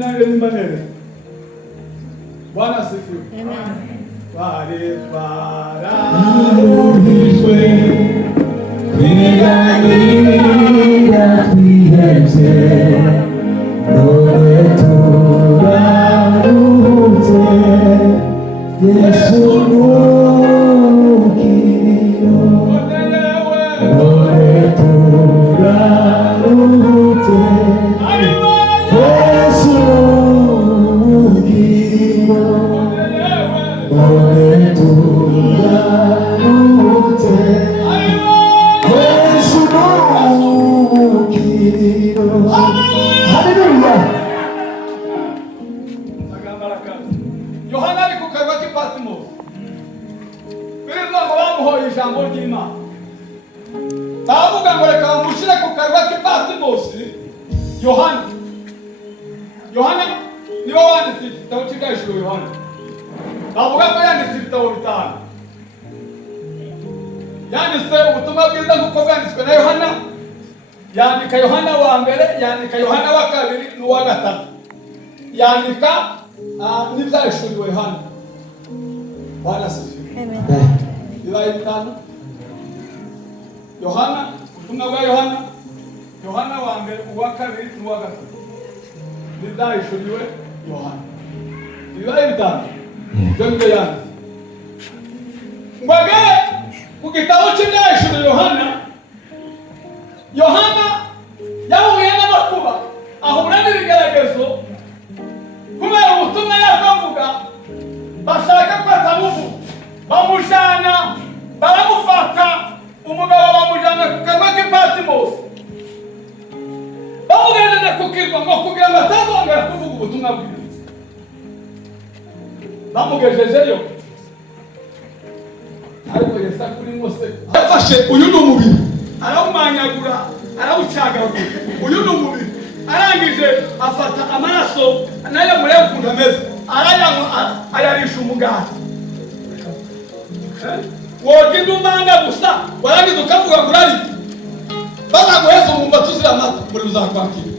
nange nimbanele. Bwana asifiwe. Amen. Wale barabishwe kwirahira kwihebye none turaruhutse Yesu nukiriyo none turaruhutse Yesu nukiriyo none turaruhutse Yesu nukiriyo. Hallelujah. Yohana ari ku karwa k'Ipatimo. Bivuga ngo bamuhoye ijambo ry'Imana. Bavuga ngo reka bamushyire ku karwa k'Ipatimo. Yohana niwe wanditse igitabo cy'Ibyahishuriwe Yohana. Bavuga ko yanditse ibitabo bitanu. Yanditse ubutumwa bwiza nk'uko bwanditswe na Yohana. Yandika Yohana wa mbere, yandika Yohana wa kabiri n'uwa gatatu. Yandika n'ibyahishuriwe Yohana. Bwana asifiwe. Amen. Bibaye bitanu. Yohana, ubutumwa bwa Yohana, Yohana wa mbere, uwa kabiri n'uwa gatatu. N'ibyahishuriwe Yohana. Bibaye bitanu. Ibyo yanditse. Mbagere ku gitabo cy'ibyahishuriwe Yohana, Yohana yahuye n'amakuba, ahura n'ibigeragezo, kubera ubutumwa yavuga, bashaka ko atamuvu, bamujyana, baramufata, umugabo bamujyana ku karwa k'Ipatimo. Bamugendana ku kirwa ngo kugira ngo atazongera kuvuga ubutumwa bwiza. Bamugejejeyo. Ariko Yesu kuri Mose afashe uyu n'umubiri arawumanyagura arawucagagura uyu n'umubiri arangije afata amaraso nayo murebe ukuntu ameze ayarisha umugati wogenda umanga gusa warangiza ukavuga ngo urari bazaguheza umwumva tuzira amata muri buzakwakira.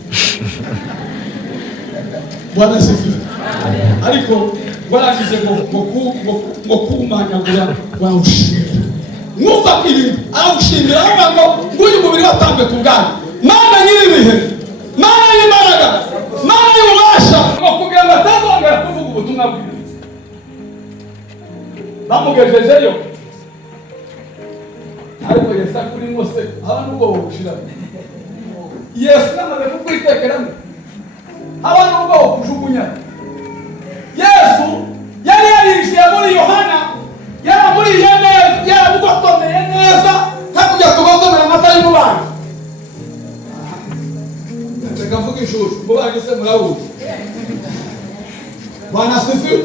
Bwana asifiwe. Ariko warangije ngo kumanyagura wawushimira mwumva ibintu arawushimira avuga ngo nguyu mubiri watambwe ku bwanyu Mana nyiribihe, Mana y'imbaraga, Mana y'ububasha ngo kugira ngo atazongera kuvuga ubutumwa bwiza. Bamugejejeyo. Ariko Yesu kuri Mose abantu ubwo bushira. Yesu namaze kukwitekeramo abantu ubwo kujugunya. Yesu yari yarishiye muri Yohana, yaramuriye neza, yaramugotomeye neza, hakujya kugotomera amata y'umubano. Reka mvuge ishusho, mubanye se murawuzi. Bwana asifiwe.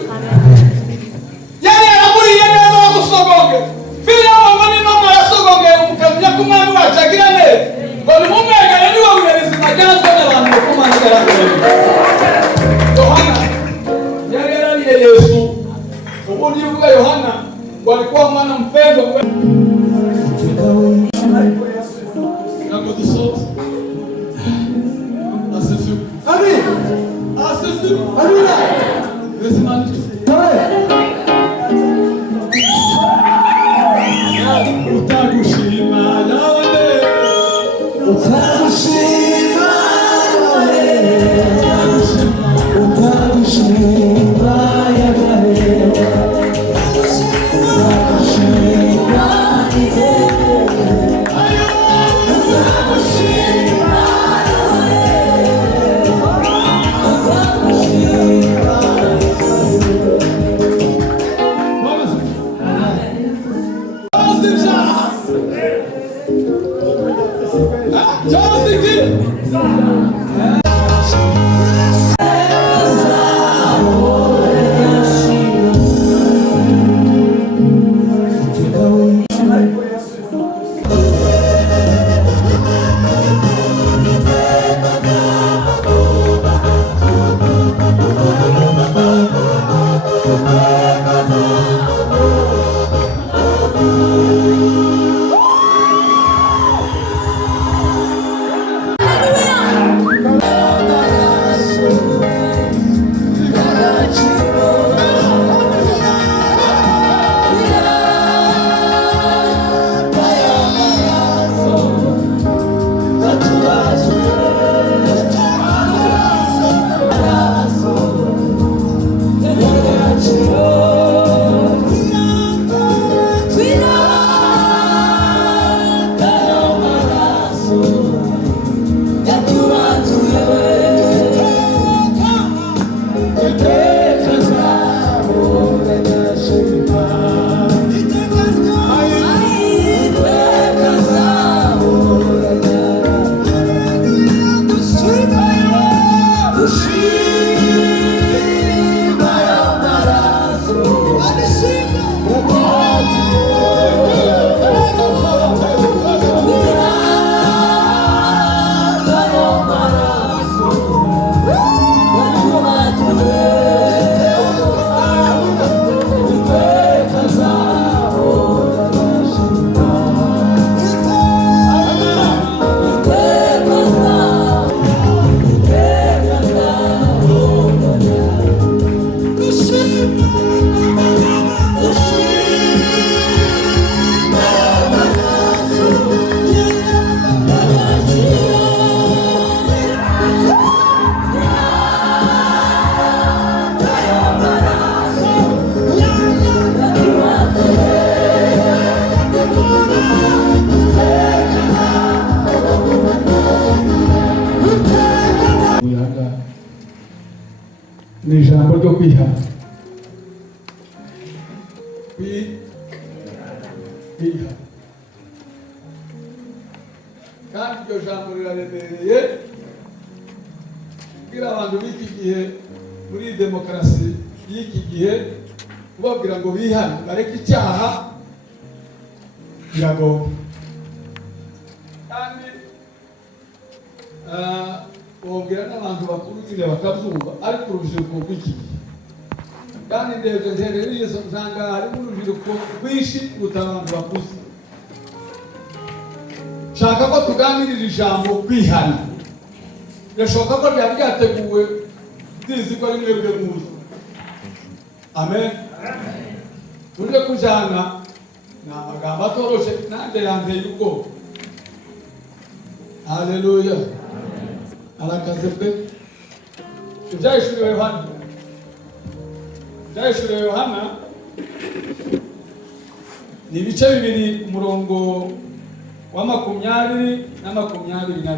Yari yaramuriye neza bamusogonge. Bila wabone mama yasogonge umukamya kumwana wacu agira neza. Ngo nimumwegere niwe wiyereza amajyazwe n'abantu bakumana garagara. Yohana Yesu ubundi uvuga Yohana walikuwa mwana mpendwa nako disote asifiwe. Amen. Asifiwe. Amen. Yesimani utagushima nawe utagushima ni ijambo ryo kwihana. Kwihana. Kandi iryo jambo riraremereye kugira abantu b'iki gihe muri demokarasi y'iki gihe kubabwira ngo bihane bareke icyaha biragoye. Kandi bongera n'abantu bakuru nyine bakabyumva ariko urubyiruko rw'iki gihe kandi ndebye nterereye usanga harimo urubyiruko rwinshi kuruta abantu bakuze. Shaka ko tuganirira ijambo kwihana. Birashoboka ko byaba byateguwe ndizi ko ari mwebwe muzi. Amen. Tuje kujana ni amagambo atoroshe nanjye yanteye ubwoba. Haleluya. Arakaze pe. Ibyahishuriwe Yohana. Ibyahishuriwe Yohana ni ibice bibiri umurongo wa 20 na 22.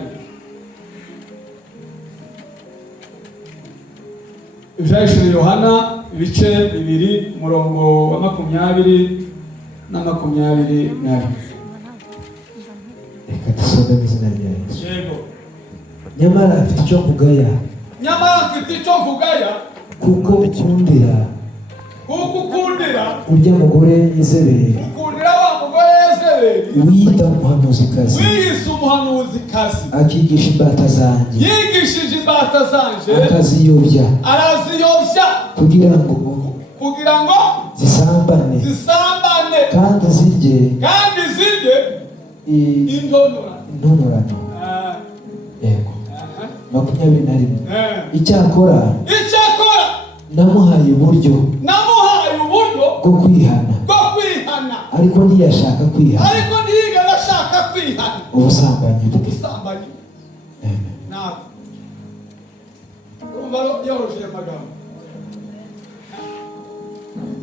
Ibyahishuriwe Yohana ibice bibiri umurongo wa 20 na 22. Reka dusome mu izina rya Yesu. Yego. Nyamara afite icyo kugaya. Nyamara afite icyo kugaya. Kuko ukundira urya mugore Yezebeli. Ukundira wa mugore Yezebeli. Wiyita umuhanuzikazi. Wiyise umuhanuzikazi. Akigisha imbata zanjye. Yigishije imbata zanjye. Akaziyobya. Araziyobya. Kugira ngo zisambane. Kandi zirye intonorano. Yego. 21. Icyakora namuhaye uburyo bwo kwihana. Ariko ntiyashaka kwihana. Ubusambanyi.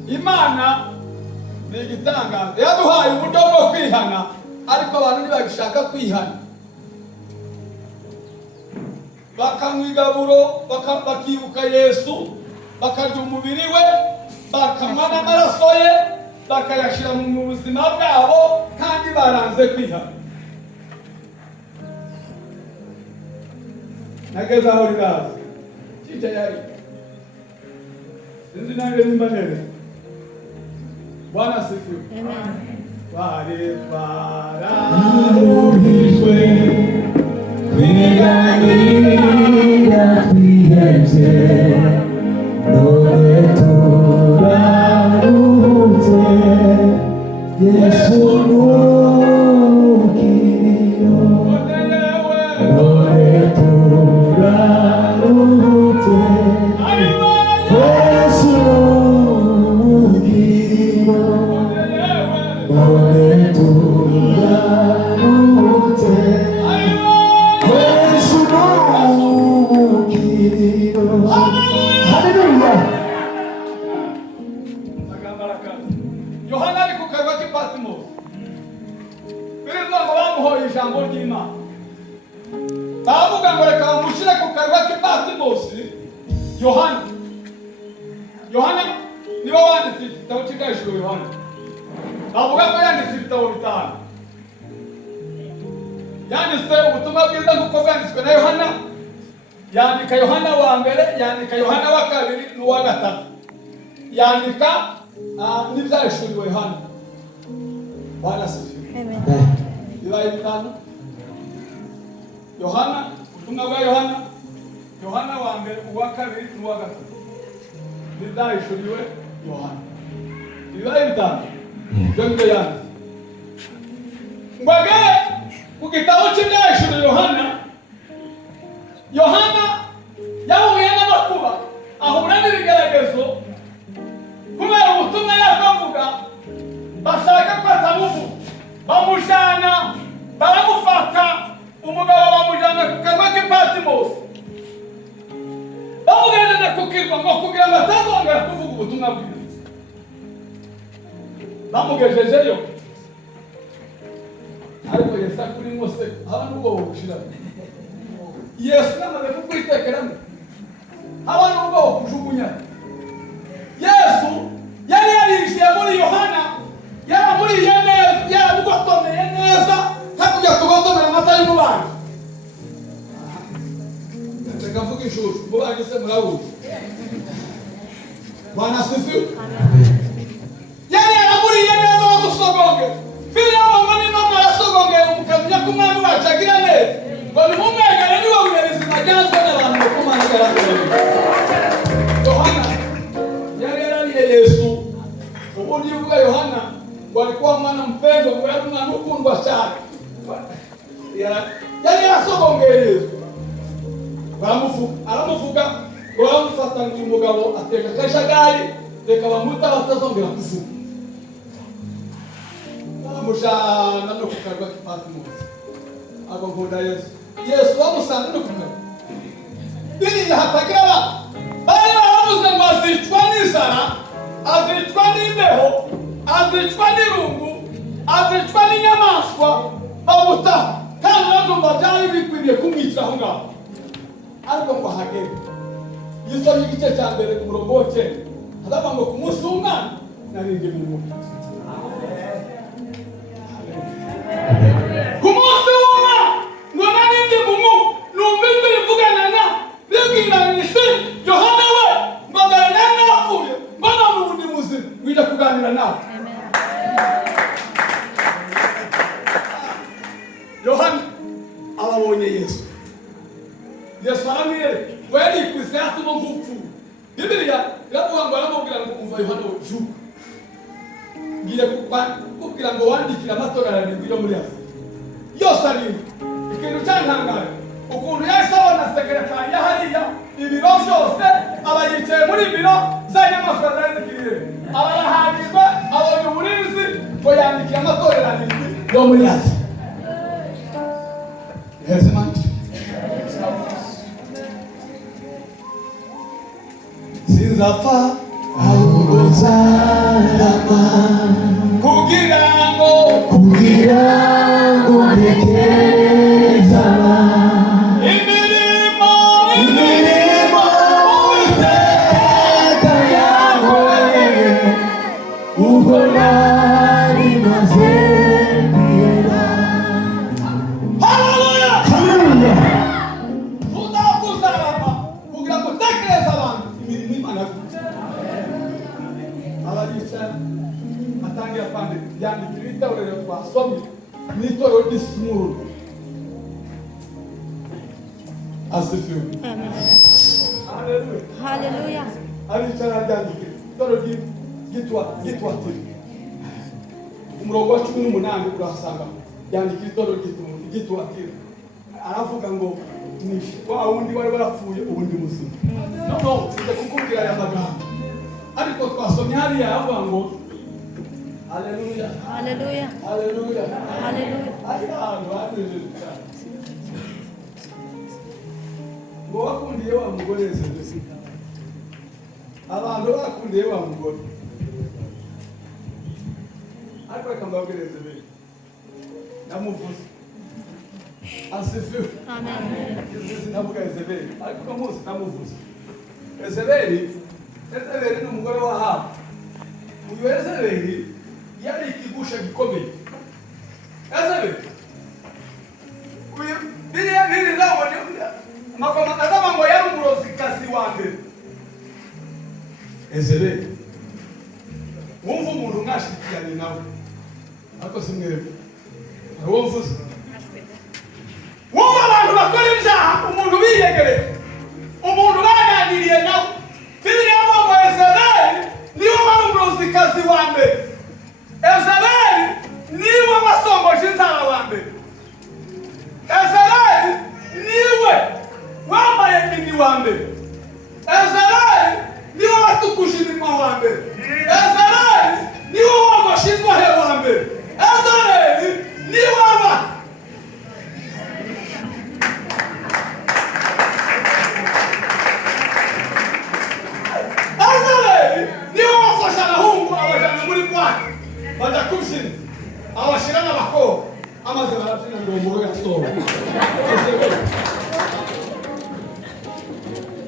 Imana ni igitangaza. Yaduhaye uburyo bwo kwihana ariko abantu ntibagishaka kwihana. Bakamwigaburo bakibuka Yesu bakarya umubiri we bakamwa n'amaraso ye bakayashira mu buzima bwabo kandi baranze kwihana. Nageze aho riraza kijya yari sinzi nange nimba neza. Bwana asifiwe. Amen. Bararujwe kwiganira twihebye none turaruhutse Yesu n'ukiriyo none turaruhutse Yesu n'ukiriyo none turaruhutse Yohana ari ku karwa k'i Patmos. Birirwa ngo bamuhoye ijambo ry'Imana. Bavuga ngo reka bamushyire ku karwa k'i Patmos. Yohana niwe wanditse igitabo cy'Ibyahishuriwe Yohana. Bavuga ko yanditse ibitabo 5. Yanditse ubutumwa bwiza nk'uko bwanditswe na Yohana. Yandika Yohana wa mbere, yandika Yohana wa kabiri n'uwa gatatu. Yandika n'ibyahishuriwe Yohana. Bwana asifiwe. Amen. Bibaye 5. Yohana, ubutumwa bwa Yohana, Yohana wa mbere, uwa kabiri n'uwa gatatu. N'ibyahishuriwe Yohana. Bibaye 5. Ibyo yanditse. Mbagare ku gitabo cy'ibyahishuriwe Yohana yahuye n'amakuba ahura n'ibigeragezo kubera ubutumwa yakavuga bashaka ko atamuvuga bamujana baramufata umugabo bamujana ku karwa k'i Patmos bamugejeje ku kirwa ngo kugira ngo atazongera kuvuga ubutumwa bwiza. Bamugejejeyo ariko Yesu akurimo se abantu ubwo bushira Yesu namaze kukwitekera abantu ubwo kujugunya. Yesu yari yarishiye muri Yohana, yaramuriye neza, yaramugotomeye neza, hakurya tugotomera amata y'umubanyi. Reka mvuge ishusho, umubanyi se murawuzi. Bwana asifiwe. Yari yaramuriye neza bamusogonge. Bibiri y'abamani mama yasogongeye umukamenya ko umwami wacu agira neza. Ngo nimumwegere niwe w'ubuzima byanzwe n'abantu bakumanagara neza. Yohana yari yarariye Yesu. Ubundi uvuga Yohana ngo alikuwa mwana mpendwa, ngo yari umwana ukundwa cyane. Yari yarasogongeye Yesu. Aramuvuga ngo bamufata ngo uyu mugabo ateka akajagari, reka bamuta batazongera kuvuga. Bamujana no ku karwa k'Ipatimosi. Abo nkunda Yesu. Yesu bamusanga no ku karwa. Biriya hatagira abantu. Bari baravuze ngo azicwa n'inzara, azicwa n'imbeho, azicwa n'irungu, azicwa n'inyamaswa, bamuta. Kandi bagomba byari bikwiriye kumwicira aho ngaho. Ariko ngo ahagere. Yisomye igice cya mbere ku murongo wa 9. Haravuga ngo ku munsi w'umwana narindi mu mutima. Ku munsi w'umwana ngo narindi mu mutima. Numva ijwi rivugana na ribwira isi Yohana we ngo dore nari napfuye ngo none ubu ndi muzima wija kuganira nawe. Yohana ababonye Yesu. Yesu aramwiyereka ngo yarikwize atuma nk'upfuye. Bibiliya iravuga ngo aramubwira ngo umva Yohana ujuka. Ngiye kukubwira ngo wandikire amatorero arindwi yo muri Aziya. Yose arindwi. Ikintu cyantangaje ukuntu Yesu abona sekretariya hariya ibiro byose abayicaye muri biro za nyamaswa zari zikiriye. Abarahagizwe abonye uburinzi ngo yandikire amatorero arindwi yo muri Aziya. Yesu manchi. Sinzapfa ahubozarama kugira ngo ntekereza imirimo Uwiteka yakoreye ubwo nari maze kwiheba. Haleluya, haleluya. Uzakuzarama kugira ngo utekereze abantu imirimo Imana yakoze. Abarisa atangira kwandika yandikira itorero twasomye n'itorero ry'Ismuruna. Asifiwe. Amen. Haleluya. Haleluya. Aricara ryandikira itorero ryitwa umurongo wa 18 urahasanga yandikira itorero ryitwa aravuga ngo ni wa wundi wari warapfuye ubundi muzima. No, nze kukubwira aya magambo. Ariko twasomye hariya avuga ngo haleluya. Haleluya. Haleluya. Haleluya. Haleluya. Ngo wakundiye wa mugore Yezebeli. Abantu bakundiye wa mugore. Ariko akambabwira Yezebeli. Namuvuze. Asifiwe. Amen. Navuga Yezebeli. Ariko kamuzi namuvuze. Yezebeli ni umugore wa Ahabu. Uyu Yezebeli yari ikigusha gikomeye. Yezebeli uyu biri zabone makoma azaba ngo yari umurozikazi wa mbere. Yezebeli wumva umuntu mwashikiranye nawe ariko simwebwe ariwo mvuze. Wumva abantu bakora ibyaha umuntu biyegereye umuntu baganiriye nawe. Bibiliya ivuga ngo Yezebeli niwe wari umurozikazi wa mbere. Yezebeli niwe wasongoje inzara wa mbere. Yezebeli niwe wambaye mini wa mbere. Yezebeli niwe watukuje iminwa wa mbere. Yezebeli niwe wogoshe ingohe wa mbere. Yezebeli niwe waba niwe wafashe abahungu abajyana muri bwaki bajya kubyina abashyira n'abakobwa amaze barabyina ngo umugore yasohowe.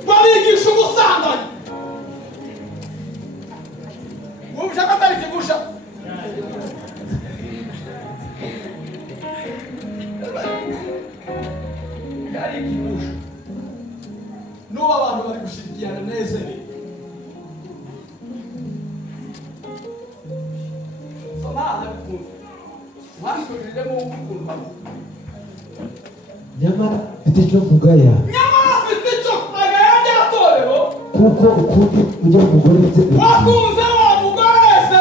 Babigisha ubusambanyi mwasubiriremo urukundo nyamara mfite icyo kugaya, nyamara afite icyo kugaya by'atorero, kuko ukundi ujya umugore ndetse wakunze wa mugore wese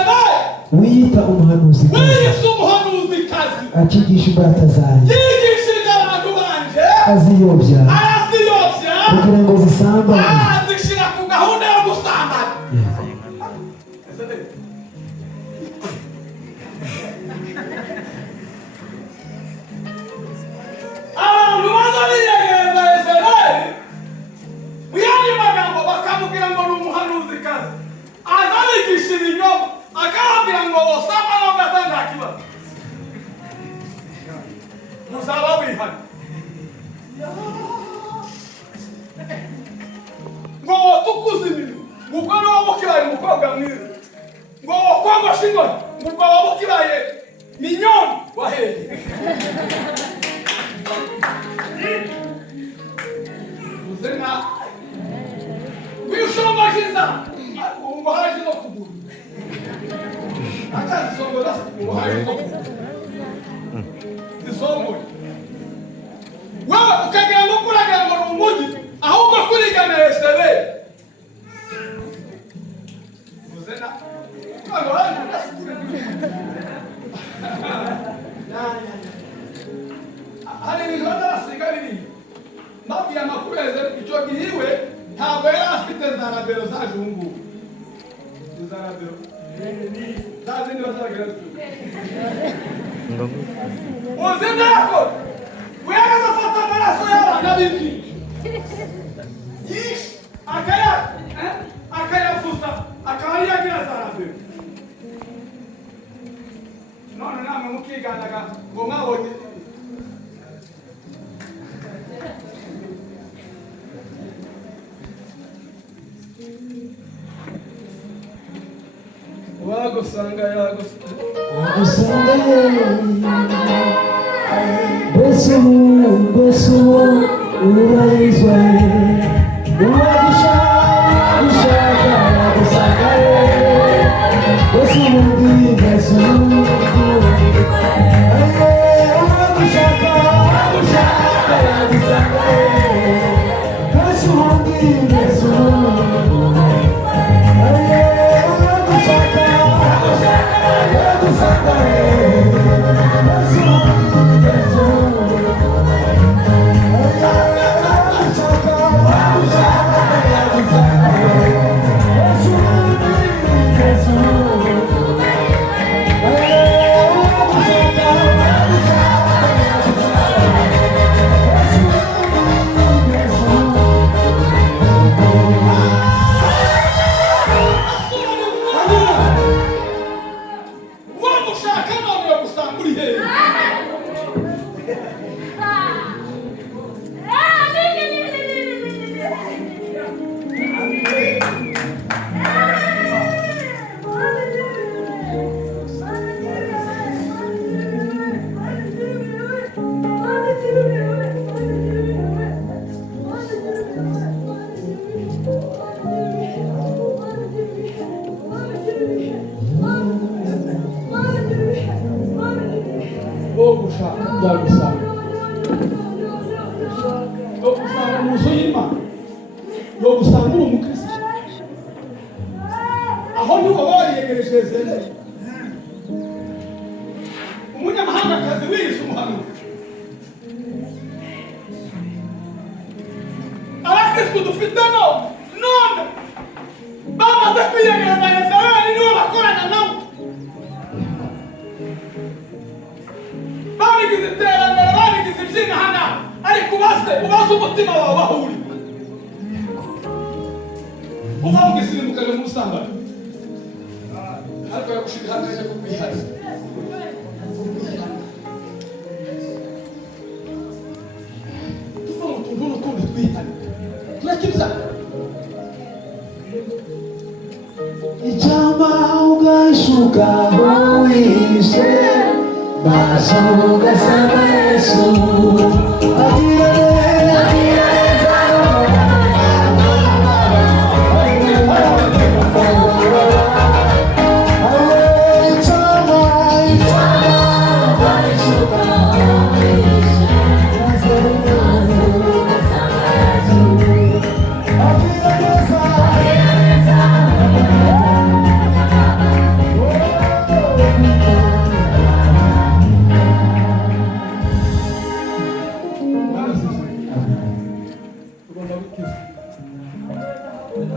wiyita umuhanuzi wiyise umuhanuzikazi, akigisha imbata zanjye, yigishije abantu banje, aziyobya kugira ngo zisambane, azishyira ku gahunda yo gusambana. Abantu baza biyegereza Yezebeli mu yandi magambo bakamubwira ngo ni umuhanuzikazi, aza abigisha ibinyoma, akababwira ngo usambana ugata nta kibazo, muzaba wihana. Ngo tukuze imirimo, ubwo ni wowe ukibaye umukobwa mwiza, ngo wokwogosha ingoni, ubwo wowe ukibaye minyoni waheye. Uzina wishongoje inzara, ngo haje no kuguru, atazisongoza ngo haje no kuguru zisongoye. Wewe ukagira ngo kuragira ngo ni umugi, ahubwo kurigana Yezebeli. Uzina ngo haje hari ibintu bazasiga biriya mbabwiye amakuru Yezebeli icyo gihe iwe ntabwo yari afite za rabero zaje ubu ngubu. Za rabero za zindi bazagera uzina yakora uyagaze afata amaraso y'abana b'imvi yishe akayafuza akaba ariyo agira za rabero. None namwe mukigandaga ngo mwabonye wagusanga mbese ubu urarizwa uwagushaka yagusanga mbese ubu uwagushaka yagusanga mbese yogusanga mu nzu y'Imana, yogusanga uri umukristo, aho niho bariyegereje Yezebeli. Umunyamahangakazi wiyise umuhanuzi, abakristo dufite none bamaze kwiyegereza Yezebeli, nibo bakorana nabo, babigize iterambere, babigize iby'inahana, ariko ubaze umutima wawe aho uri, uvuga isirimukane mu busambanyi, ariko yagushira hakaje kukwihana. Tuva mu tuntu n'utundi twihana, turakiza icyama ugashuka wishe maso ugasanga Yesu agira neza. Icyama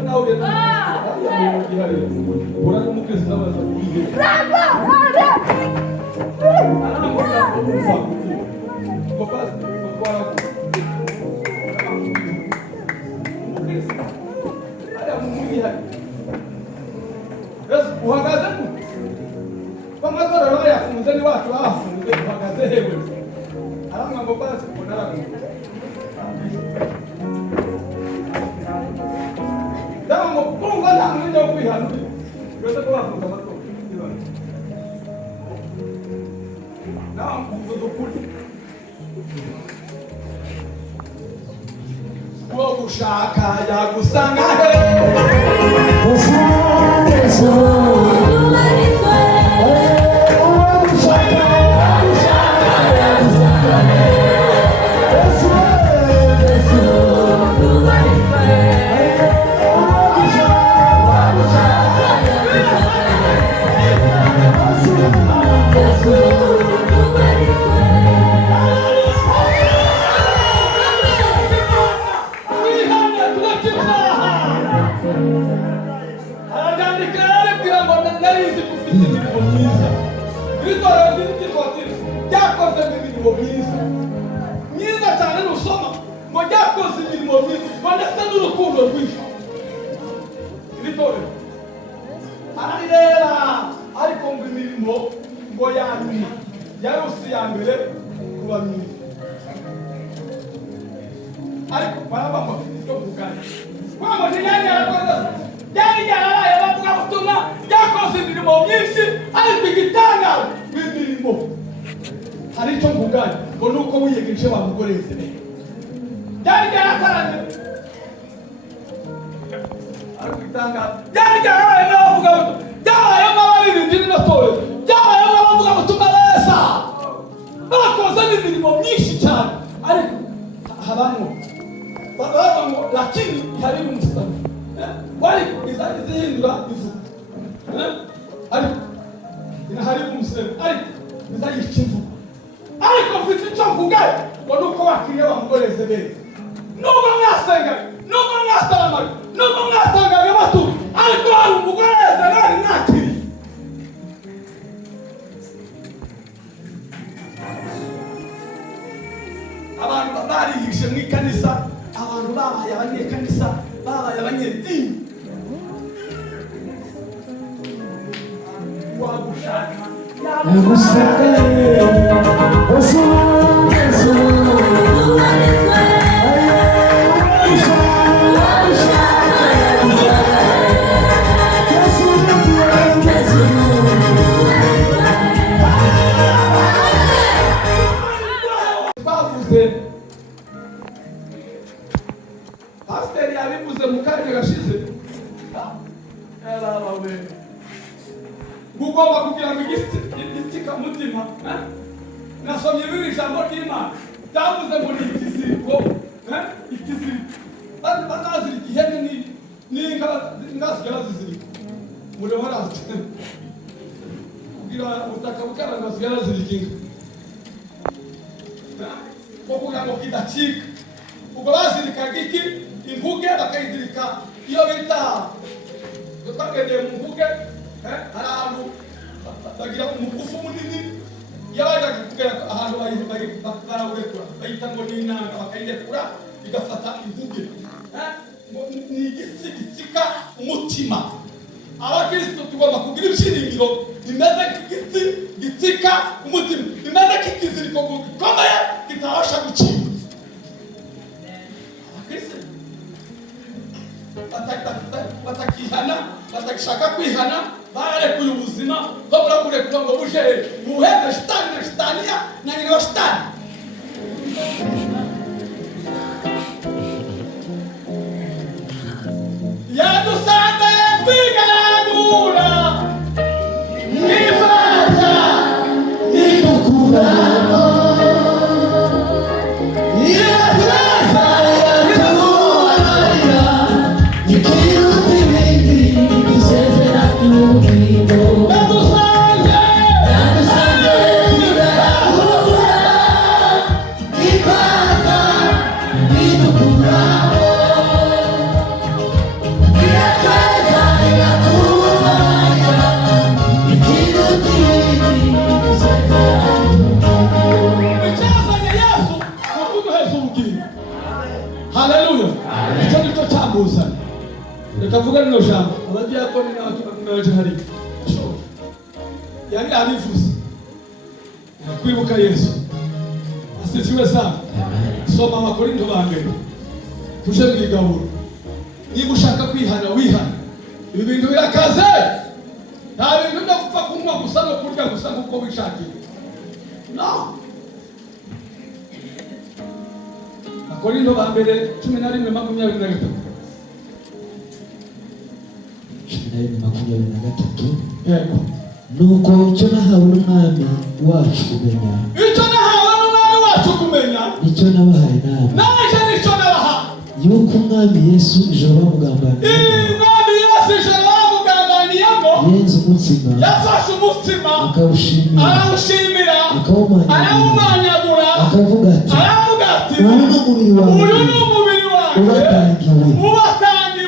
nawe gihari ura kumukristo n'abaza kuyihe arambura kuva ko basi ko twara umukristo aya mumugihari Yesu uhagaze mu bamatorero bayafunze ni watu bafunze uhagaze hewe aramwa ngo basi kunara Damo punga na mwenda kwihanu. Kwenda kwa funga mato. Na mbuzo kuli. Wo gushaka ya gusanga he. Hari cyo nguganye ngo nuko wiyegeje bamugoreze byari byarataranye arikutanga byari byarabaye n'abavuga ngo byabaye n'abaririmbyi n'intore byabaye n'abavuga ngo tumaresa bakoze n'imirimo myinshi cyane ariko habamo baba ngo lakini hari umusana wari izajya zihindura ivu ariko hari umusana ariko izajya ikivu ariko mfite icyo mvuga ngo nuko bakiriye bamugoreze beza nubwo mwasenga nubwo mwasamara nubwo mwatangaga batu ariko hari umugoreze nari mwakiriye abantu barihishe mu ikanisa abantu babaye abanyekanisa babaye abanyedini wagushaka Pastor yabivuze mu kanya gashize ugomba kugira ngo igitsika mutima nasomye biri ijambo ry'Imana byavuze ngo ni ikiziriko banazirika ihene n'inka ngasigaye zizirika muri warazi kugira ubutaka bukara ngasigaye zizirika inka kugira ngo kidacika ubwo bazirikaga iki inkuge bakayizirika iyo bita twagendeye mu nkuge hari ahantu bagira umukufu munini iyo bajyaga kugera ahantu barawurekura bayita ngo ni inanga bakayirekura igafata inkuge ni igitsi gitsika umutima abakristo tugomba kugira ibyiringiro bimeze nk'igitsi gitsika umutima bimeze nk'ikiziriko gikomeye kitabasha gucika batakihana batakishaka kwihana bararekuye ubuzima babura kurekura ngo buje buhebe shitani na shitania na nyina wa shitani yadusanze kwigaragura nifata nikukura akavuga rino jambo abadiyakoni n'abaje hari yari abivuze kwibuka Yesu asifiwe sana. Soma Abakorinto ba mbere tuje mwigaburo. Niba ushaka kwihana wihana, ibi bintu birakaze, nta bintu byo gupfa kunywa gusa no kurya gusa nk'uko wishakiye. No. Abakorinto ba mbere 11:23 yego. Nuko icyo nahawe n'umwami wacu kumenya, icyo nahawe n'umwami wacu kumenya, icyo nabahaye namwe, naje nicyo nabaha, yuko umwami Yesu ijoro bamugambaniye, umwami Yesu ijoro bamugambaniyemo, yenze umutsima, yafashe umutsima, akawushimira, arawushimira, arawumanyagura, akavuga ati, uyu ni umubiri wanjye ubatangiwe,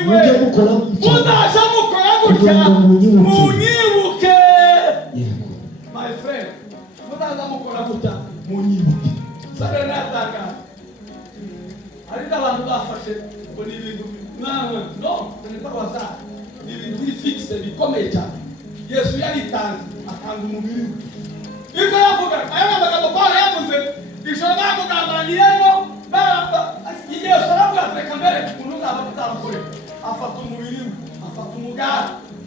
mujye mukora muzaza mukora gutya munyibuke. Yego. My friend, muzaza mukora gutya munyibuke. Sare nataka ari n'abantu bafashe ngo ni ibintu no nitabaza ni ibintu bifixe bikomeye cyane. Yesu yaritanze atanga umubiri we. Ibyo yavuga aya magambo Paulo yavuze ishobora kugambaniyemo Yesu aravuga reka mbere umuntu uzaba tutakore afata umubiri we afata umugara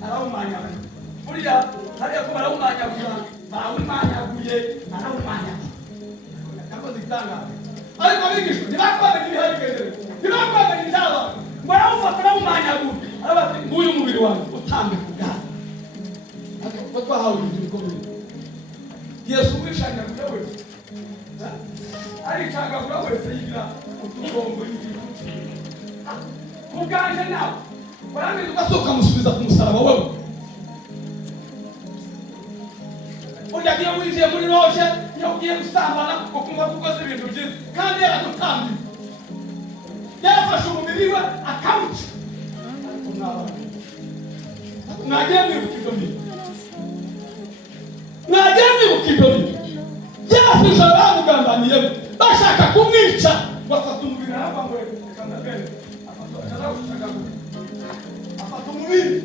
arawumanyagura. Buriya hariya ko barawumanyagura bawumanyaguye arawumanyagura yakoze igitangaza. Ariko abigishwa ntibakwamenya ibiharigeze ntibakwamenya ibyaba ngo arawufata arawumanyagura arabati nguyu umubiri wanjye utambe kugara ko twahawe ibintu bikomeye. Yesu wishanyagura wese aricagagura wese yigira utugongo kubwanje nawe warangiza ugasohoka musubiza ku musaraba wewe. Burya iyo winjiye muri loje iyo ugiye gusambana ukumva ko ukoze ibintu byiza kandi yaradutambiye yarafashe umubiri we akawuca. Mwagiye mwibuka ibyo bintu, mwagiye mwibuka ibyo bintu. Yesu ijoro bamugambaniyemo bashaka kumwica bafata umubiri arabangwe kandabere afata umubiri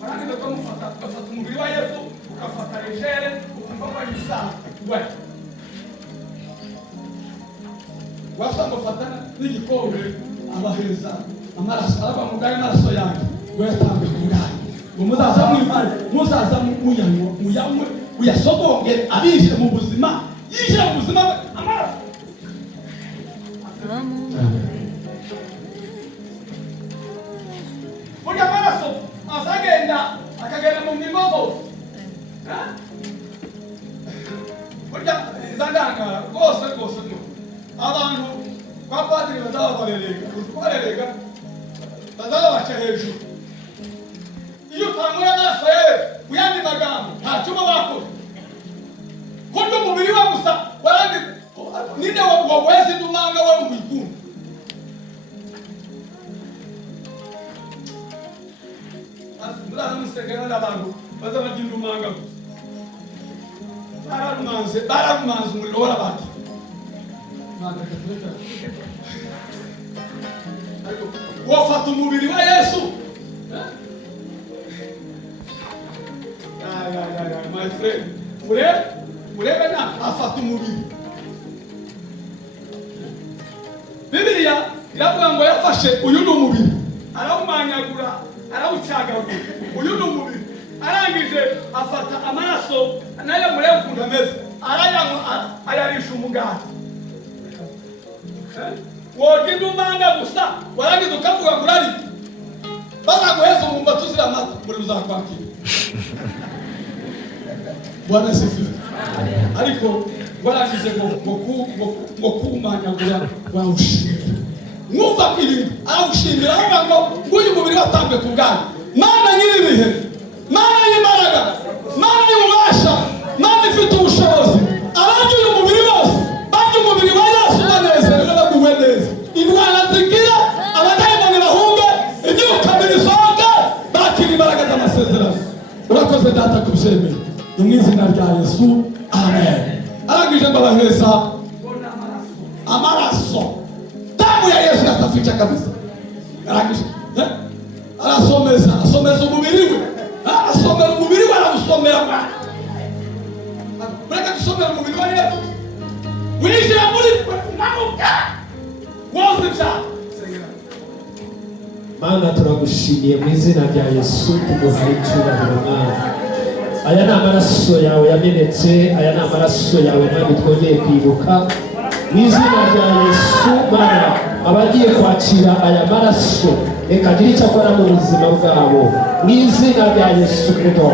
barangiza kumufata bafata umubiri wa Yesu ukafata legere ukumva ko yisaha we wasanga fatana n'igikombe abaheza amaraso arabamugaye amaraso yanjye ngo yatambe kungaye ngo muzaza mwimane muzaza muyanywe uyasobongere abinjire mu buzima yinjire mu buzima amaraso. Burya amaraso azagenda akagenda mu ngingo zose. Burya izandangara rwose abantu kwa padiri bazaba barerega bazaba baca hejuru. Iyo utanguye amaraso yewe uyandi magambo ntacyo uba bakoze kurya umubiri we gusa warangiza ninde waweze indumanga we mwikunda. Muraza musengera n'abantu baza barya indumanga gusa bararumanze umuriro warabati wafata umubiri wa Yesu. My friend, murebe na afata umubiri. Bibiliya iravuga ngo yafashe uyu ni umubiri arawumanyagura arawucagagura. Uyu ni umubiri arangije afata amaraso nayo murebe ukuntu ameze arayanywa ayarisha umugati. Woga indumanga gusa warangiza ukavuga ngo urari bazaguheza umwumva tuzira amata muri uzakwakira. Bwana asifiwe. Ariko warangije ngo kumanyagura wawushimira. Mwumva ko ibintu arawushimira avuga ngo nguyu mubiri watambwe ku bwanyu. Mana nyiribihe, Mana y'imbaraga, Mana y'ububasha, Mana ifite ubushobozi. Abarya uyu mubiri bose barya umubiri wa Yesu banezerewe baguwe neza. Indwara zikira, abadayimoni bahunge, imyuka mibi isohoke, bakira imbaraga z'amasezerano. Urakoze data kubyemera mu izina rya Yesu, amen. Arangije ngo abaheza amaraso, damu ya Yesu yataficha kabisa. arangije arasomeza umubiri we, asomera umubiri we, arawusomera mureka dusomera umubiri wa Yesu winjira muri manuka wose ibyaha. Mana turagushimiye mu izina rya Yesu, tuguhaye icyubahiro Mwami. Aya ni amaraso yawe yamenetse, aya ni amaraso yawe Mwami twongeye kwibuka. Mu izina rya Yesu Mana, abagiye kwakira aya maraso reka agire icyo akora mu buzima bwabo. Mu izina rya Yesu Kristo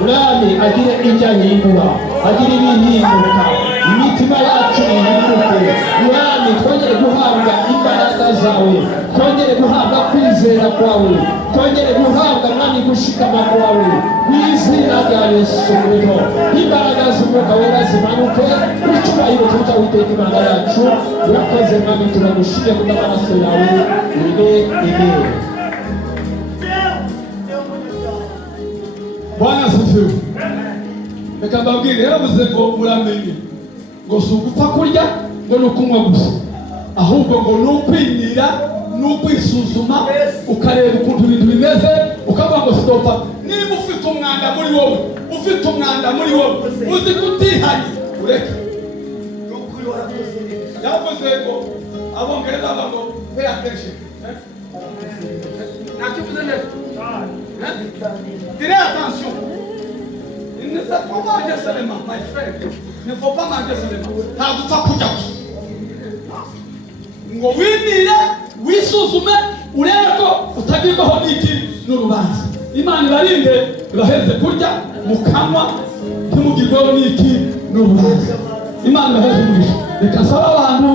Mwami, agire ibyo ahindura, agire ibihinduka, imitima yacu ihinduke Mwami. Twongere guhabwa imbaraga zawe, twongere guhabwa kwizera kwawe, twongere guhabwa Mwami gushikama kwawe. Mu izina rya Yesu Kristo imbaraga z'Umwuka Wera zimanuke, icyubahiro tuja witeka Imana yacu. Urakoze Mwami, turagushimye kubw'amaraso yawe. Amen. Bwana asifiwe. Reka mbabwire, yaravuze ngo muramenye ngo si ugupfa kurya ngo ni ukunywa gusa, ahubwo ngo ni ukwinira, ni ukwisuzuma, ukareba ukuntu ibintu bimeze, ukavuga ngo sidopfa. Niba ufite umwanda muri wowe, ufite umwanda muri wowe, uzi kutihanye, ureke. Yavuze ngo abongereza bavuga ngo pay attention. Nakivuze neza. Tirez attention. Il ne faut pas manger seulement, my friend. Il ne faut pas manger seulement. Ntabwo upfa kurya gusa. Ngo winire, wisuzume, urebe ko utagirwaho n'iki n'urubanza. Imana ibarinde, ibaheze kurya mu kanwa, ntimugirweho n'iki n'urubanza. Imana ibaheze umugisha. Reka nsaba abantu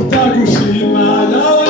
Utagushima nawe